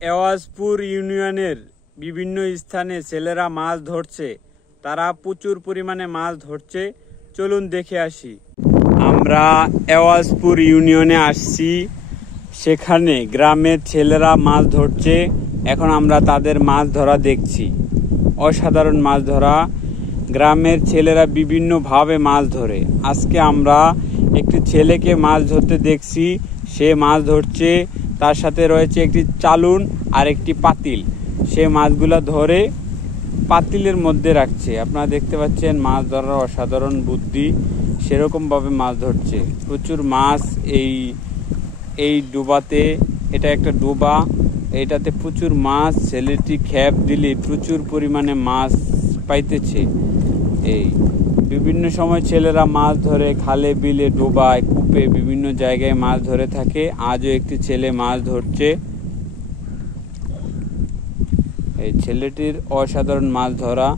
এওয়াজপুর ইউনিয়নের বিভিন্ন স্থানে ছেলেরা মাছ ধরছে। তারা প্রচুর পরিমাণে মাছ ধরছে, চলুন দেখে আসি। আমরা এওয়াজপুর ইউনিয়নে আসছি, সেখানে গ্রামের ছেলেরা মাছ ধরছে। এখন আমরা তাদের মাছ ধরা দেখছি। অসাধারণ মাছ ধরা। গ্রামের ছেলেরা বিভিন্নভাবে মাছ ধরে। আজকে আমরা একটি ছেলেকে মাছ ধরতে দেখছি, সে মাছ ধরছে। তার সাথে রয়েছে একটি চালুন আর একটি পাতিল। সে মাছগুলা ধরে পাতিলের মধ্যে রাখছে। আপনারা দেখতে পাচ্ছেন মাছ ধরার অসাধারণ বুদ্ধি, সেরকমভাবে মাছ ধরছে। প্রচুর মাছ এই ডোবাতে। এটা একটা ডোবা, এটাতে প্রচুর মাছ। ছেলেটি খেপ দিলে প্রচুর পরিমাণে মাছ পাইতেছে। এই বিভিন্ন সময় ছেলেরা মাছ ধরে, খালে বিলে ডোবায় কূপে বিভিন্ন জায়গায় মাছ ধরে থাকে। আজও একটি ছেলে মাছ ধরছে। এই ছেলেটির অসাধারণ মাছ ধরা।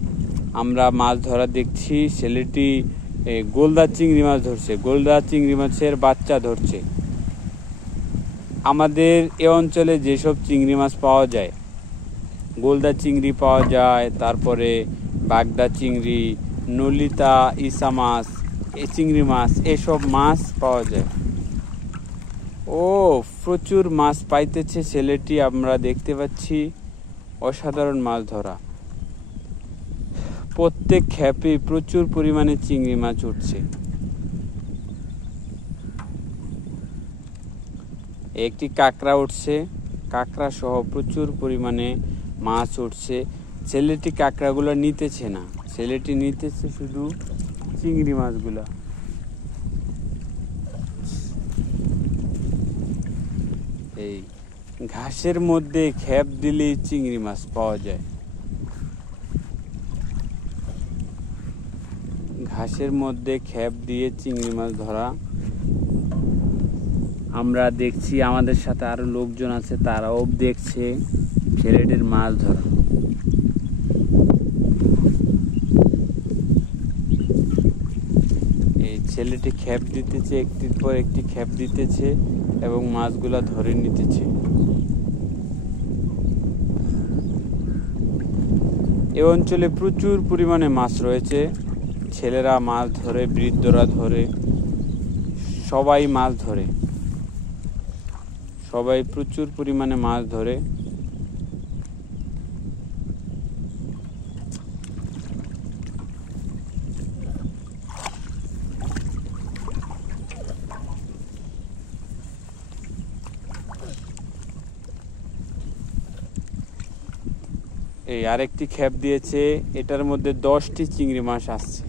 আমরা মাছ ধরা দেখছি। ছেলেটি গোলদা চিংড়ি মাছ ধরছে, গোলদা চিংড়ি মাছের বাচ্চা ধরছে। আমাদের এ অঞ্চলে যেসব চিংড়ি মাছ পাওয়া যায়, গোলদা চিংড়ি পাওয়া যায়, তারপরে বাগদা চিংড়ি, নলিতা, ইসা মাছ, চিংড়ি মাছ, এসব মাছ পাওয়া যায়। ও প্রচুর মাছ পাইতেছে ছেলেটি, আমরা দেখতে পাচ্ছি। অসাধারণ মাছ ধরা। প্রত্যেক খেপে প্রচুর পরিমাণে চিংড়ি মাছ উঠছে। একটি কাঁকড়া উঠছে, কাঁকড়া সহ প্রচুর পরিমাণে মাছ উঠছে। ছেলেটি কাঁকড়াগুলো নিতেছে না, ছেলেটি নিতেছে শুধু চিংড়ি মাছগুলা। এই ঘাসের মধ্যে খেপ দিলেই চিংড়ি মাছ পাওয়া যায়। ঘাসের মধ্যে খেপ দিয়ে চিংড়ি মাছ ধরা আমরা দেখছি। আমাদের সাথে আরো লোকজন আছে, তারাও দেখছে ছেলেটির মাছ ধরা। এই ছেলেটি খেপ দিতেছে, একটির পর একটি খেপ দিতেছে এবং মাছগুলা ধরে নিতেছে। এ অঞ্চলে প্রচুর পরিমাণে মাছ রয়েছে। ছেলেরা মাছ ধরে, বৃদ্ধরা ধরে, সবাই মাছ ধরে। সবাই প্রচুর পরিমাণে মাছ ধরে। এই আরেকটি খেপ দিয়েছে, এটার মধ্যে 10টি চিংড়ি মাছ আসছে।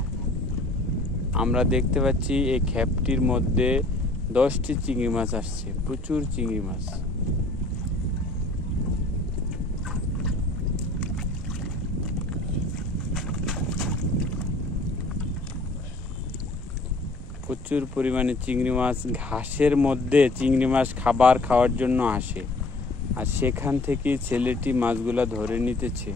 আমরা দেখতে পাচ্ছি এই খেপটির মধ্যে 10টি চিংড়ি মাছ আসছে। প্রচুর চিংড়ি মাছ। প্রচুর পরিমাণে চিংড়ি মাছ। ঘাসের মধ্যে চিংড়ি মাছ খাওয়ার জন্য আসে, আর সেখান থেকে ছেলেটি মাছগুলা ধরে নিতেছে।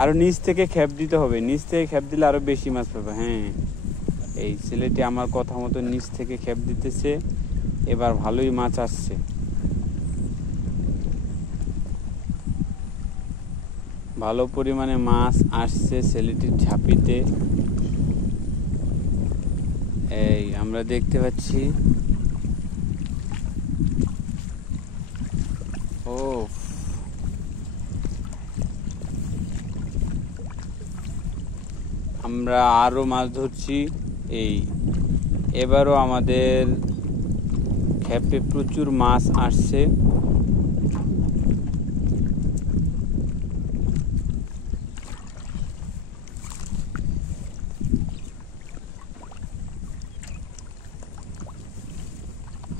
আরো নিচ থেকে খেপ দিতে হবে, নিচ থেকে খেপ দিলে আরো বেশি মাছ পাবে। হ্যাঁ, এই ছেলেটি আমার কথা মতো নিচ থেকে খেপ দিতেছে। এবার ভালোই মাছ আসছে। ভালো পরিমাণে মাছ আসছে ছেলেটির ঝাঁপিতে। এই আমরা দেখতে পাচ্ছি। ও আমরা আরো মাছ ধরছি। এবারও আমাদের খেপে প্রচুর মাছ আসছে।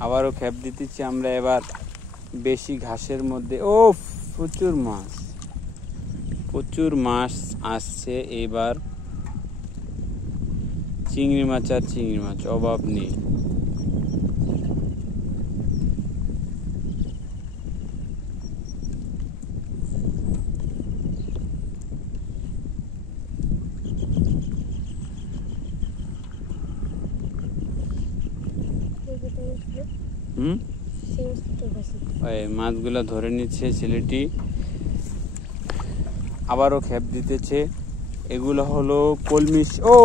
আবারও খেপ দিতেছি আমরা এবার বেশি ঘাসের মধ্যে। ও প্রচুর মাছ, প্রচুর মাছ আসছে এবার। চিংড়ি মাছ আর চিংড়ি মাছ, অভাব নেই। ওই মাছগুলো ধরে নিচ্ছে ছেলেটি, আবারও খেপ দিতেছে। এগুলো হলো কলমি। ও,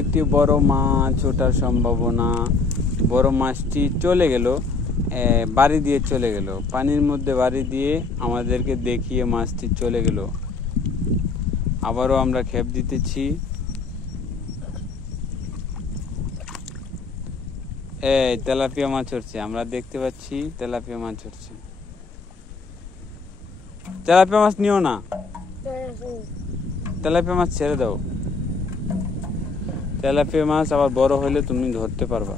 একটি বড় মাছ ওঠার সম্ভাবনা। বড় মাছটি চলে গেল, বাড়ি দিয়ে চলে গেল, পানির মধ্যে বাড়ি দিয়ে আমাদেরকে দেখিয়ে মাছটি চলে গেল। আবারও আমরা খেপ দিতেছি। এই তেলাপিয়া মাছ উঠছে, আমরা দেখতে পাচ্ছি তেলাপিয়া মাছ উঠছে। তেলাপিয়া মাছ নিও না, তেলাপিয়া মাছ ছেড়ে দাও। তেলাপিয়া মাছ আবার বড় হলে তুমি ধরতে পারবা।